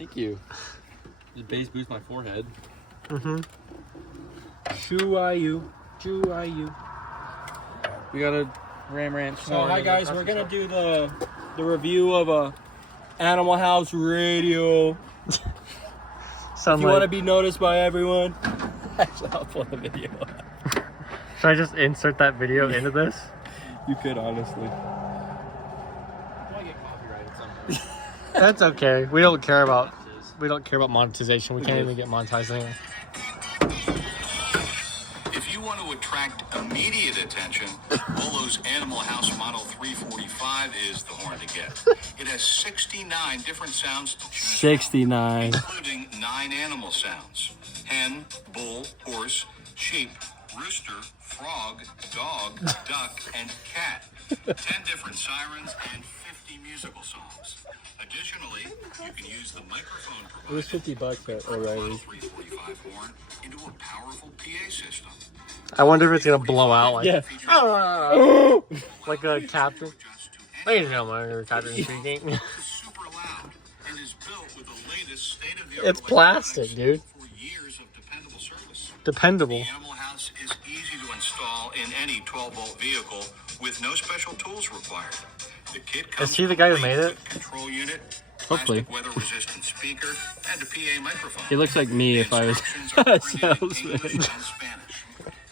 Thank you. Just base boost my forehead. Choo-I-you. We got a Ram Ranch. So hi guys, we're gonna do the review of Animal House Radio. If you want to be noticed by everyone, actually I'll pull the video. Should I just insert that video into this? You could honestly. I get copyrighted somehow. That's okay. We don't care about monetization. We can't even get monetized anyway. If you want to attract immediate attention, Polo's Animal House Model 345 is the horn to get. It has 69 different sounds to choose 69. from, including 9 animal sounds: hen, bull, horse, sheep, rooster, frog, dog, duck, and cat. 10 different sirens and 50 musical songs. Additionally, you can use the microphone It was provided $50 at Model O'Reilly's. 345 horn into a powerful PA system. I wonder if it's gonna blow out like Yeah. like a captain. Ladies and gentlemen, Captain speaking. Super loud and is built with the latest state-of-the-art It's plastic, electronics dude. for years of dependable service. Dependable. The Animal House is easy to install in any 12-volt vehicle with no special tools required. The kit comes Is he the guy who complete made it? with control unit, Hopefully. plastic weather-resistant speaker, and a PA microphone. He looks like me if I was Instructions are printed in salesman. English and Spanish.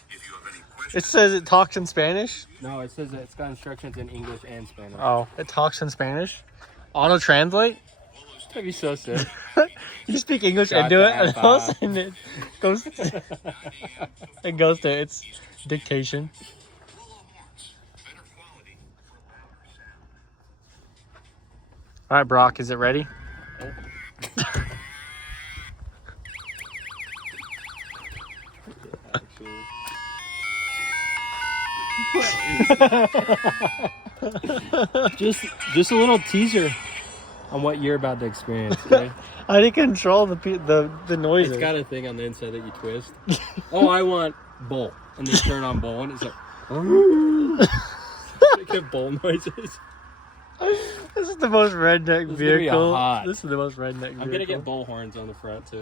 If you have any It questions, says it talks in Spanish. No, it says that it's got instructions in English and Spanish. Oh, it talks in Spanish. Auto translate. That'd be so sick. You speak English and do it, and all of a sudden it goes. It goes to its dictation. Willow horns, better quality for louder sound. All right, Brock, is it ready? Just a little teaser on what you're about to experience. Okay? I didn't control the noises. It's got a thing on the inside that you twist. Oh, I want bowl, and then turn on bowl, and it's like. Get bowl noises. This is the most redneck This is gonna be vehicle. hot. This is the most redneck vehicle. I'm gonna get bull horns on the front too.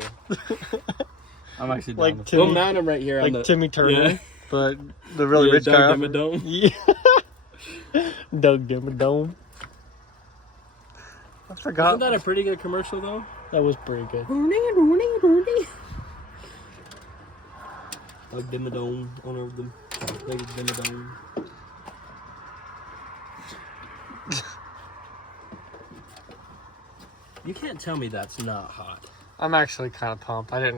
I'm actually down Like with Timmy- We'll mount them right here on like the Timmy Turner, Yeah. but the really Yeah, rich Doug guy. Dimmadome. Yeah. Doug Dimmadome. I forgot. Isn't that a pretty good commercial though? That was pretty good. Doug Dimmadome, owner of the Doug Dimmadome. You can't tell me that's not hot. I'm actually kind of pumped. I didn't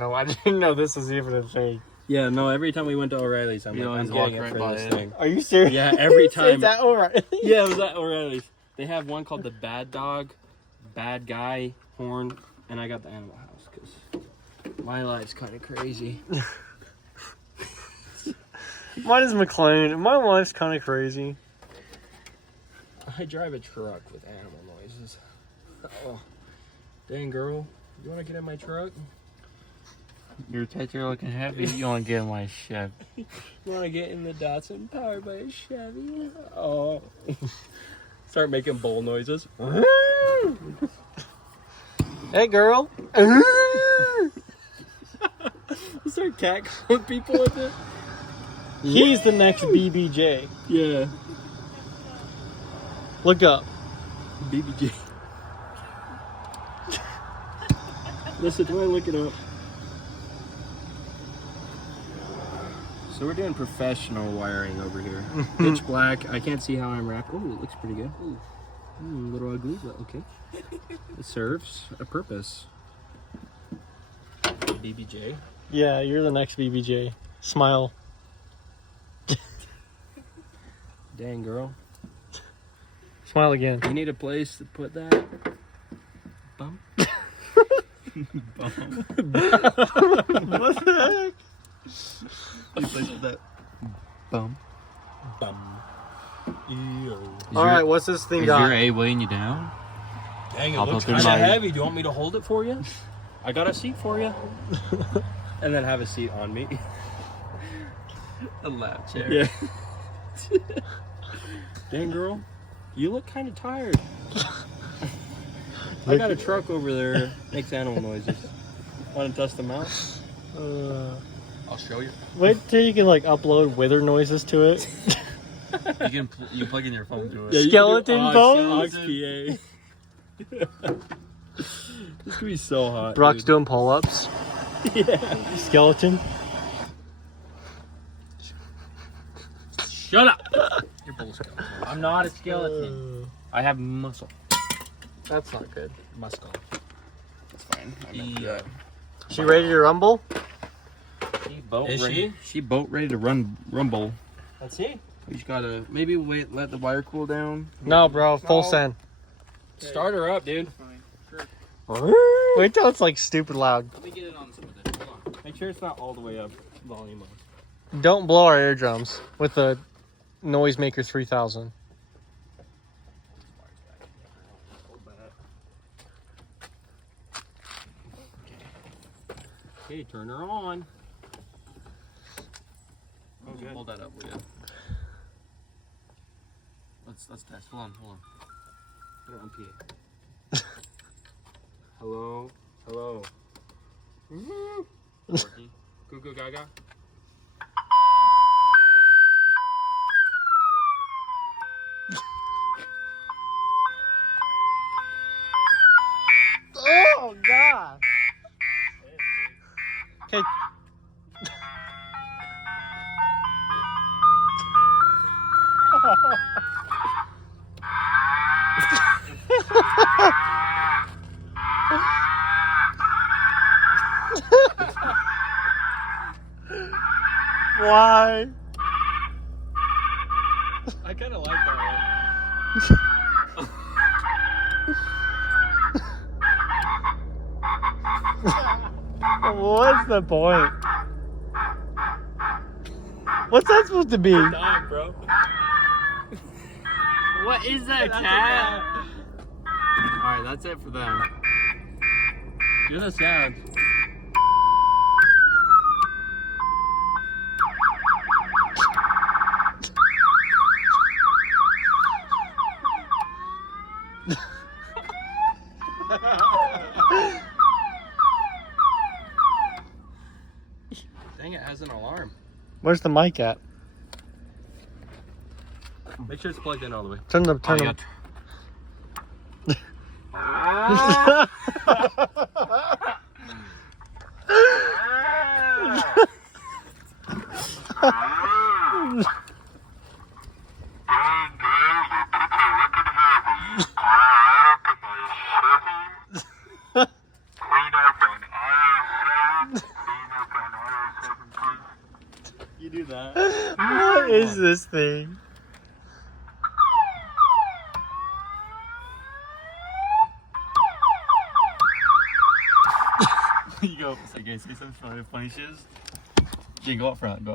know this was even a thing. Yeah, no. Every time we went to O'Reilly's, I'm You like, I'm always walk getting it right for by this it. thing. Are you serious? Yeah, every time. Is that alright? Yeah, it was at O'Reilly's. They have one called the Bad Dog, Bad Guy horn, and I got the Animal House because my life's kind of crazy. Mine is McLean. My life's kind of crazy. I drive a truck with animal noises. Oh, dang girl, you want to get in my truck? Your Tetra looking heavy. You want to get in my Chevy? You want to get in the Datsun powered by a Chevy? Oh. Start making bull noises. Hey, girl. Start catcalling people with it. He's the next BBJ. Yeah. Look up. BBG. Listen, do I look it up? So we're doing professional wiring over here. Pitch black. I can't see how I'm wrapped. Oh, it looks pretty good. Ooh. A little ugly, but okay. It serves a purpose. BBJ. Yeah, you're the next BBJ. Smile. Dang, girl. Smile again. You need a place to put that? Bum. What the heck? Bum. Bum. All right, what's this thing Is got? your A weighing you down? Dang, it Hop looks up in kind of my- heavy. Do you want me to hold it for you? I got a seat for you. And then have a seat on me. A lap chair. Yeah. Dang, girl. You look kind of tired. I got a truck over there. Makes animal noises. Want to test them out? I'll show you. Wait till you can like upload wither noises to it. You can plug in your phone to it. Yeah, you Skeleton can do bones? PA. This could be so hot. Brock's dude. doing pull-ups. Yeah. Skeleton. Shut up. You're bullshit. I'm not a skeleton. I have muscle. That's not good. Muscle. That's fine. Yeah. She ready to rumble? She boat Is ready. She boat ready to rumble. Let's see. We just gotta maybe wait, let the wire cool down. No, bro. Full No. send. Start her up, dude. Wait till it's like stupid loud. Let me get it on some of this. Hold on. Make sure it's not all the way up volume. Don't blow our eardrums with the Noisemaker 3000. Okay, turn her on. Okay. Hold that up, will you? Let's test. Hold on. Put her on PA. Hello. Hello. Working. Goo goo gaga. Oh God. Okay. Why? I kind of like that What's the point? What's that supposed to be? one. Dog, bro. What is that, cat? Alright, that's it for them. Do the sound. Dang, it has an alarm. Where's the mic at? Make sure it's plugged in all the way. Turn the turn. yeah. You do that. What is this thing? You go, say, guys, say some funny shiz. Yeah, go up front,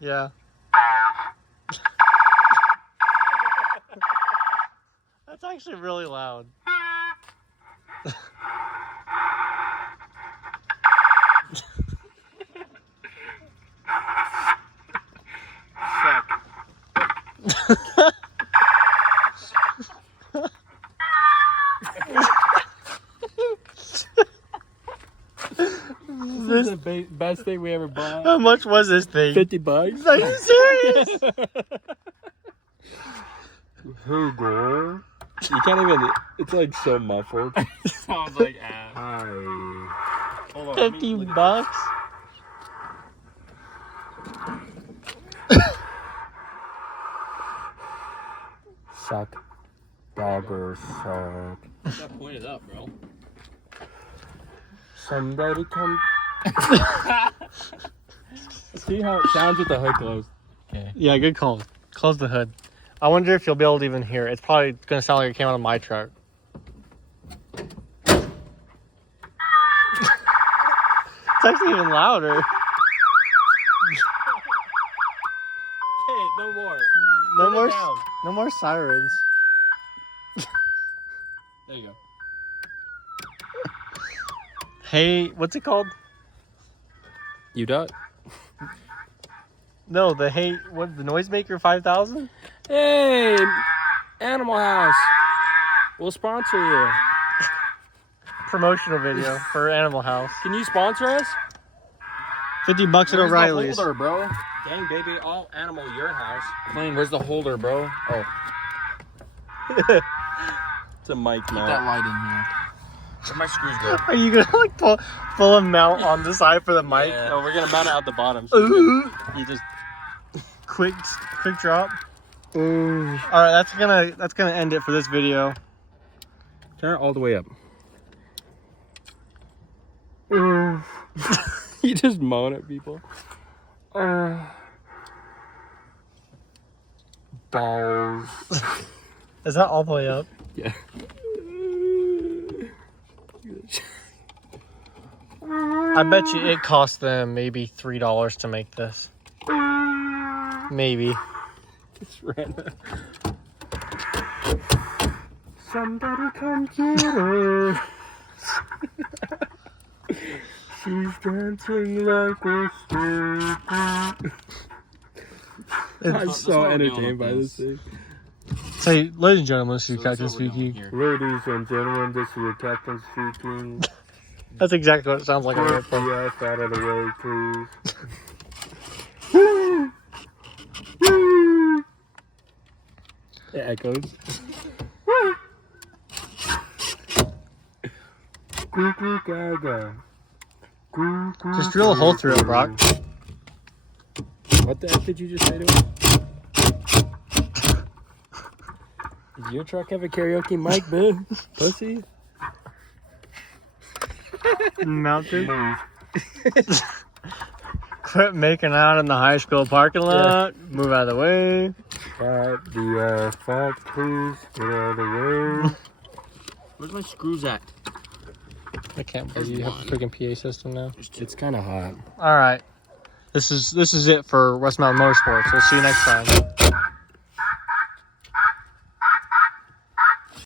Yeah. That's actually really loud. This is the best thing we ever bought. How much was this thing? $50. Are you serious? Hey, girl. You can't even. It's like so muffled. Sounds like ass. Hi. Hold on, let me 50 look at- bucks? Suck. Dogger suck. That pointed up, bro. Somebody come. See how it sounds with the hood closed. Okay. Yeah, good call. Close the hood. I wonder if you'll be able to even hear it. It's probably going to sound like it came out of my truck. It's actually even louder. Hey, no more. No Turn it more, down. no more sirens. There you go. Hey, what's it called? You duck. No, the Noisemaker 5000? Hey, Animal House. We'll sponsor you. Promotional video for Animal House. Can you sponsor us? $50 at O'Reilly's. The holder, bro. Dang, baby, all animal your house. Clean, where's the holder, bro? Oh, It's a mic put now. that light in here. Where'd my screws go? Are you gonna like pull a mount on the side for the mic? Yeah. No, we're gonna mount it out the bottom. So Ooh. you just Quick drop. Ooh. All right, that's gonna end it for this video. turn it all the way up. Ooh. You just moan at people. Balls. Is that all the way up? Yeah. I bet you it cost them maybe $3 to make this. Maybe. It's random. Somebody come get her. She's dancing like a stripper. I'm so entertained by this thing. Say, ladies and gentlemen, this is Captain speaking. Ladies and gentlemen, this is your captain speaking. That's exactly what it sounds like. Get the F out of the way, please. It echoes. Cuckoo gaga. Just drill a hole through it, Brock. What the F did you just say to him? Does your truck have a karaoke mic, man? Pussy? Mounted. Quit making out in the high school parking lot. Move out of the way. Got the fuck, please. Get out of the way. Where's my screws at? I can't believe you have a freaking PA system now. It's kind of hot. All right. This is it for West Mountain Motorsports. We'll see you next time.